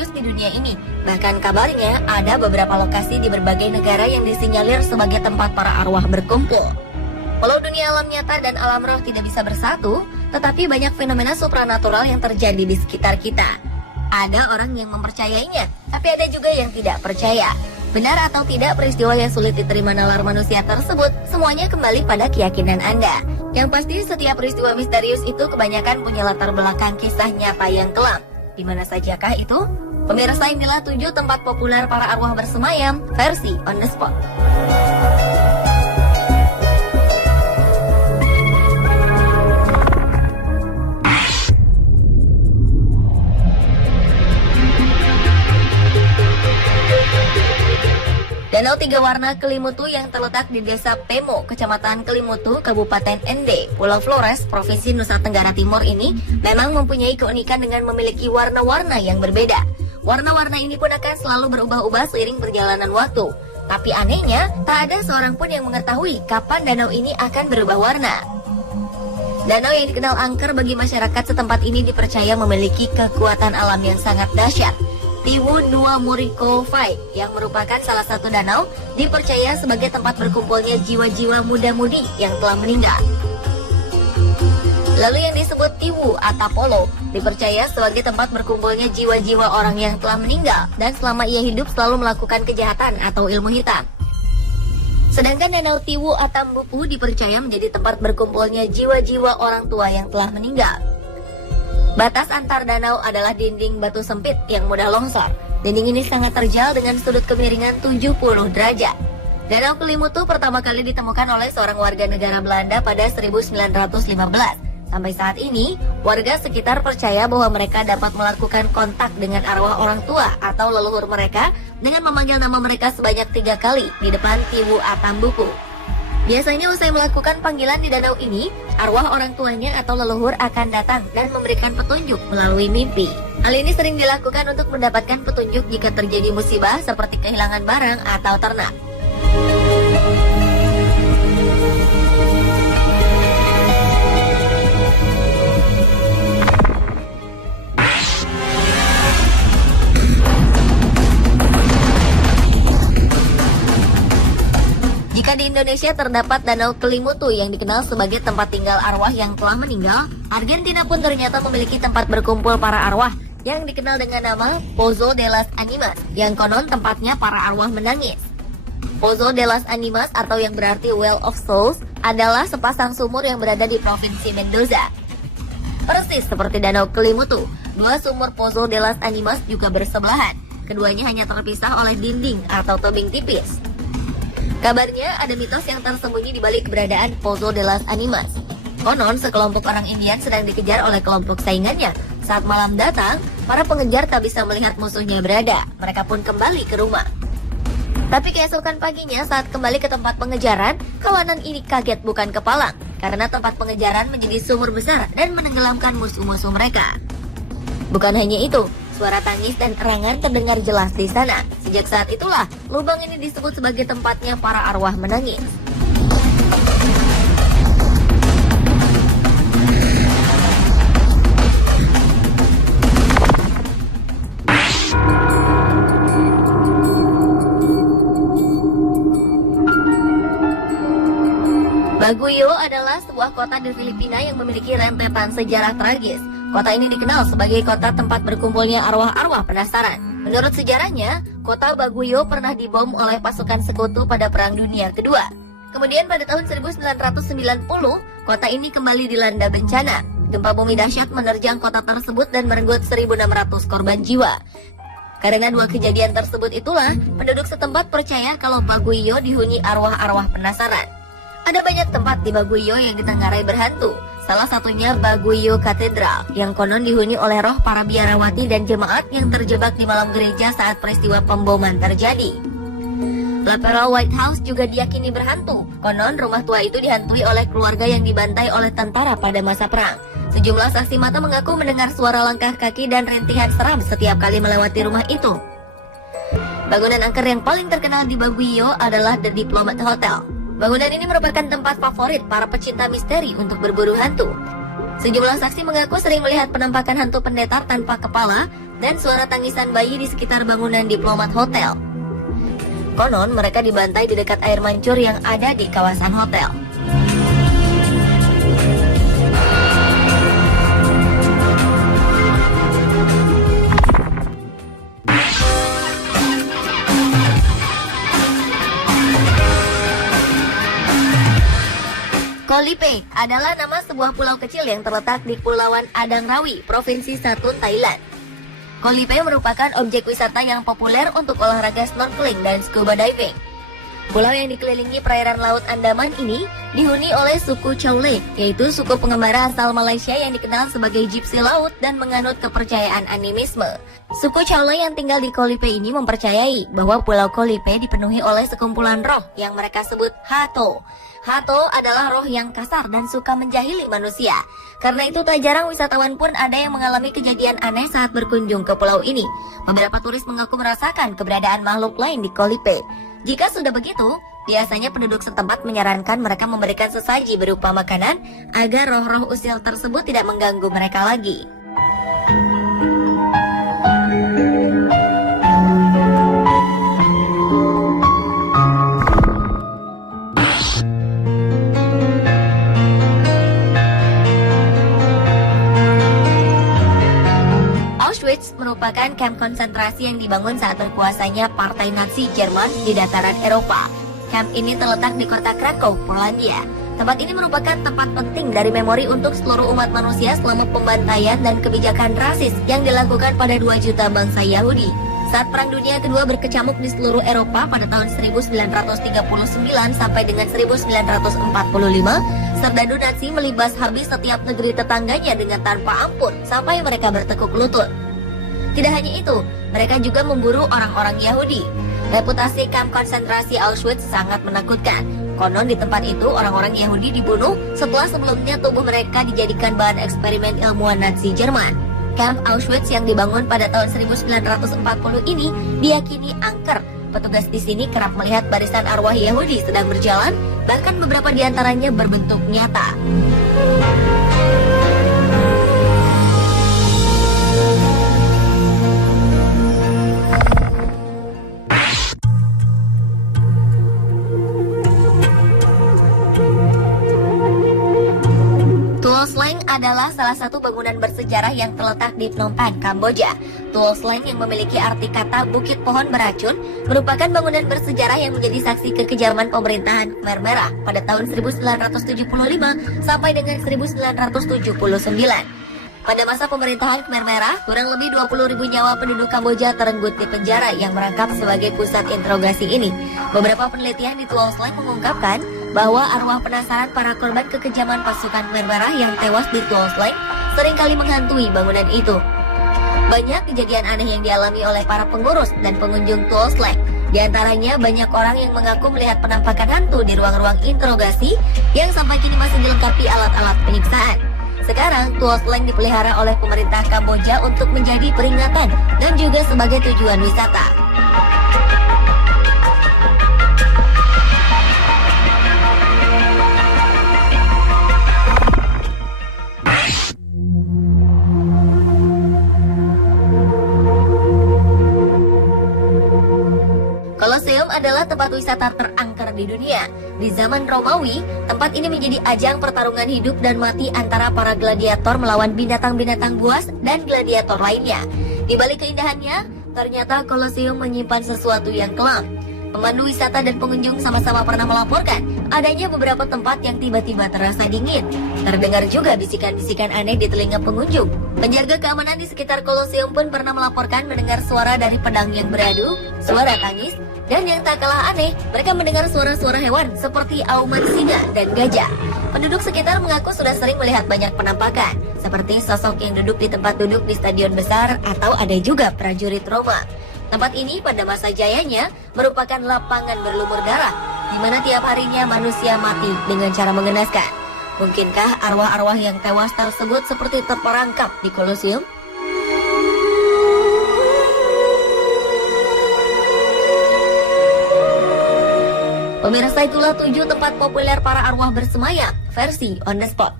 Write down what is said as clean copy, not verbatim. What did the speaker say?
misterius di dunia ini. Bahkan kabarnya ada beberapa lokasi di berbagai negara yang disinyalir sebagai tempat para arwah berkumpul. Walau dunia alam nyata dan alam roh tidak bisa bersatu, tetapi banyak fenomena supranatural yang terjadi di sekitar kita. Ada orang yang mempercayainya, tapi ada juga yang tidak percaya. Benar atau tidak peristiwa yang sulit diterima nalar manusia tersebut, semuanya kembali pada keyakinan Anda. Yang pasti setiap peristiwa misterius itu kebanyakan punya latar belakang kisah nyata yang kelam. Di mana sajakah itu? Pemirsa, inilah 7 tempat populer para arwah bersemayam versi On The Spot. Danau Tiga Warna Kelimutu yang terletak di Desa Pemo, Kecamatan Kelimutu, Kabupaten Ende, Pulau Flores, Provinsi Nusa Tenggara Timur ini memang mempunyai keunikan dengan memiliki warna-warna yang berbeda. Warna-warna ini pun akan selalu berubah-ubah seiring perjalanan waktu. Tapi anehnya, tak ada seorang pun yang mengetahui kapan danau ini akan berubah warna. Danau yang dikenal angker bagi masyarakat setempat ini dipercaya memiliki kekuatan alam yang sangat dahsyat. Tiwu Nua Muriko Fai yang merupakan salah satu danau dipercaya sebagai tempat berkumpulnya jiwa-jiwa muda-mudi yang telah meninggal. Lalu yang disebut Tiwu Atapolo dipercaya sebagai tempat berkumpulnya jiwa-jiwa orang yang telah meninggal dan selama ia hidup selalu melakukan kejahatan atau ilmu hitam. Sedangkan danau Tiwu Atambupu dipercaya menjadi tempat berkumpulnya jiwa-jiwa orang tua yang telah meninggal. Batas antar danau adalah dinding batu sempit yang mudah longsor. Dinding ini sangat terjal dengan sudut kemiringan 70 derajat. Danau Kelimutu pertama kali ditemukan oleh seorang warga negara Belanda pada 1915. Sampai saat ini, warga sekitar percaya bahwa mereka dapat melakukan kontak dengan arwah orang tua atau leluhur mereka dengan memanggil nama mereka sebanyak 3 kali di depan Tiwu Atambupu. Biasanya usai melakukan panggilan di danau ini, arwah orang tuanya atau leluhur akan datang dan memberikan petunjuk melalui mimpi. Hal ini sering dilakukan untuk mendapatkan petunjuk jika terjadi musibah seperti kehilangan barang atau ternak. Jika di Indonesia terdapat Danau Kelimutu yang dikenal sebagai tempat tinggal arwah yang telah meninggal, Argentina pun ternyata memiliki tempat berkumpul para arwah yang dikenal dengan nama Pozo de las Animas, yang konon tempatnya para arwah menangis. Pozo de las Animas atau yang berarti Well of Souls adalah sepasang sumur yang berada di Provinsi Mendoza. Persis seperti Danau Kelimutu, 2 sumur Pozo de las Animas juga bersebelahan. Keduanya hanya terpisah oleh dinding atau tebing tipis. Kabarnya ada mitos yang tersembunyi di balik keberadaan Pozo de las Animas. Konon sekelompok orang Indian sedang dikejar oleh kelompok saingannya. Saat malam datang, para pengejar tak bisa melihat musuhnya berada. Mereka pun kembali ke rumah. Tapi keesokan paginya saat kembali ke tempat pengejaran, kawanan ini kaget bukan kepalang karena tempat pengejaran menjadi sumur besar dan menenggelamkan musuh-musuh mereka. Bukan hanya itu, suara tangis dan erangan terdengar jelas di sana. Sejak saat itulah, lubang ini disebut sebagai tempatnya para arwah menangis. Baguio adalah sebuah kota di Filipina yang memiliki rentetan sejarah tragis. Kota ini dikenal sebagai kota tempat berkumpulnya arwah-arwah penasaran. Menurut sejarahnya, kota Baguio pernah dibom oleh pasukan sekutu pada Perang Dunia Kedua. Kemudian pada tahun 1990, kota ini kembali dilanda bencana. Gempa bumi dahsyat menerjang kota tersebut dan merenggut 1.600 korban jiwa. Karena 2 kejadian tersebut itulah, penduduk setempat percaya kalau Baguio dihuni arwah-arwah penasaran. Ada banyak tempat di Baguio yang ditenggarai berhantu. Salah satunya Baguio Katedral, yang konon dihuni oleh roh para biarawati dan jemaat yang terjebak di malam gereja saat peristiwa pemboman terjadi. La Pearl White House juga diyakini berhantu. Konon rumah tua itu dihantui oleh keluarga yang dibantai oleh tentara pada masa perang. Sejumlah saksi mata mengaku mendengar suara langkah kaki dan rintihan seram setiap kali melewati rumah itu. Bangunan angker yang paling terkenal di Baguio adalah The Diplomat Hotel. Bangunan ini merupakan tempat favorit para pecinta misteri untuk berburu hantu. Sejumlah saksi mengaku sering melihat penampakan hantu pendeta tanpa kepala, dan suara tangisan bayi di sekitar bangunan diplomat hotel. Konon mereka dibantai di dekat air mancur yang ada di kawasan hotel. Koh Lipe adalah nama sebuah pulau kecil yang terletak di Kepulauan Adang Rawi, Provinsi Satun, Thailand. Koh Lipe merupakan objek wisata yang populer untuk olahraga snorkeling dan scuba diving. Pulau yang dikelilingi perairan Laut Andaman ini dihuni oleh suku Chaule, yaitu suku pengembara asal Malaysia yang dikenal sebagai gypsy laut dan menganut kepercayaan animisme. Suku Chaule yang tinggal di Koh Lipe ini mempercayai bahwa Pulau Koh Lipe dipenuhi oleh sekumpulan roh yang mereka sebut Hato. Hato adalah roh yang kasar dan suka menjahili manusia. Karena itu tak jarang wisatawan pun ada yang mengalami kejadian aneh saat berkunjung ke pulau ini. Beberapa turis mengaku merasakan keberadaan makhluk lain di Koh Lipe. Jika sudah begitu, biasanya penduduk setempat menyarankan mereka memberikan sesaji berupa makanan agar roh-roh usil tersebut tidak mengganggu mereka lagi. Auschwitz merupakan kamp konsentrasi yang dibangun saat berkuasanya Partai Nazi Jerman di dataran Eropa. Kamp ini terletak di kota Krakow, Polandia. Tempat ini merupakan tempat penting dari memori untuk seluruh umat manusia selama pembantaian dan kebijakan rasis yang dilakukan pada 2 juta bangsa Yahudi. Saat Perang Dunia Kedua berkecamuk di seluruh Eropa pada tahun 1939 sampai dengan 1945, serdadu Nazi melibas habis setiap negeri tetangganya dengan tanpa ampun sampai mereka bertekuk lutut. Tidak hanya itu, mereka juga memburu orang-orang Yahudi. Reputasi kamp konsentrasi Auschwitz sangat menakutkan. Konon di tempat itu orang-orang Yahudi dibunuh setelah sebelumnya tubuh mereka dijadikan bahan eksperimen ilmuwan Nazi Jerman. Kamp Auschwitz yang dibangun pada tahun 1940 ini diyakini angker. Petugas di sini kerap melihat barisan arwah Yahudi sedang berjalan, bahkan beberapa di antaranya berbentuk nyata. Tuol Sleng adalah salah satu bangunan bersejarah yang terletak di Phnom Penh, Kamboja. Tuol Sleng yang memiliki arti kata Bukit Pohon Beracun merupakan bangunan bersejarah yang menjadi saksi kekejaman pemerintahan Khmer Merah pada tahun 1975 sampai dengan 1979. Pada masa pemerintahan Khmer Merah, kurang lebih 20.000 nyawa penduduk Kamboja terenggut di penjara yang merangkap sebagai pusat interogasi ini. Beberapa penelitian di Tuol Sleng mengungkapkan bahwa arwah penasaran para korban kekejaman pasukan Khmer Merah yang tewas di Tuol Sleng seringkali menghantui bangunan itu. Banyak kejadian aneh yang dialami oleh para pengurus dan pengunjung Tuol Sleng. Di antaranya banyak orang yang mengaku melihat penampakan hantu di ruang-ruang interogasi yang sampai kini masih dilengkapi alat-alat penyiksaan. Sekarang, Tuol Sleng dipelihara oleh pemerintah Kamboja untuk menjadi peringatan dan juga sebagai tujuan wisata. Colosseum adalah tempat wisata terangker di dunia. Di zaman Romawi, tempat ini menjadi ajang pertarungan hidup dan mati antara para gladiator melawan binatang-binatang buas dan gladiator lainnya. Di balik keindahannya, ternyata Colosseum menyimpan sesuatu yang kelam. Pemandu wisata dan pengunjung sama-sama pernah melaporkan adanya beberapa tempat yang tiba-tiba terasa dingin. Terdengar juga bisikan-bisikan aneh di telinga pengunjung. Penjaga keamanan di sekitar Colosseum pun pernah melaporkan mendengar suara dari pedang yang beradu, suara tangis, dan yang tak kalah aneh, mereka mendengar suara-suara hewan seperti auman singa dan gajah. Penduduk sekitar mengaku sudah sering melihat banyak penampakan, seperti sosok yang duduk di tempat duduk di stadion besar atau ada juga prajurit Roma. Tempat ini pada masa jayanya merupakan lapangan berlumur darah, di mana tiap harinya manusia mati dengan cara mengenaskan. Mungkinkah arwah-arwah yang tewas tersebut seperti terperangkap di Colosseum? Pemirsa, itulah 7 tempat populer para arwah bersemayam versi On The Spot.